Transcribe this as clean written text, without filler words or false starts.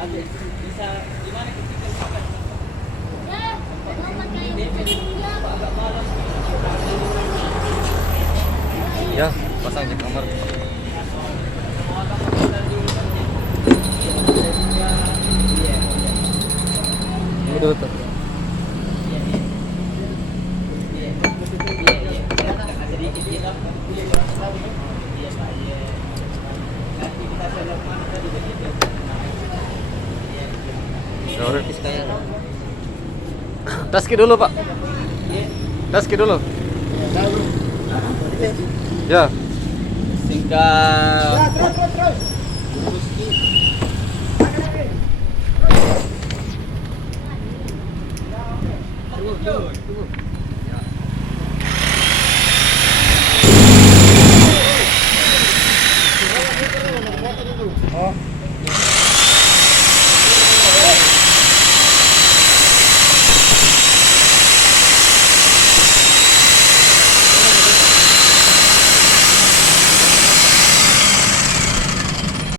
Bisa gimana kita makan? Ya, pasang di kamar. Betul betul. Taski dulu Pak. Taski dulu. Ya. Singkat. Terus. Oh.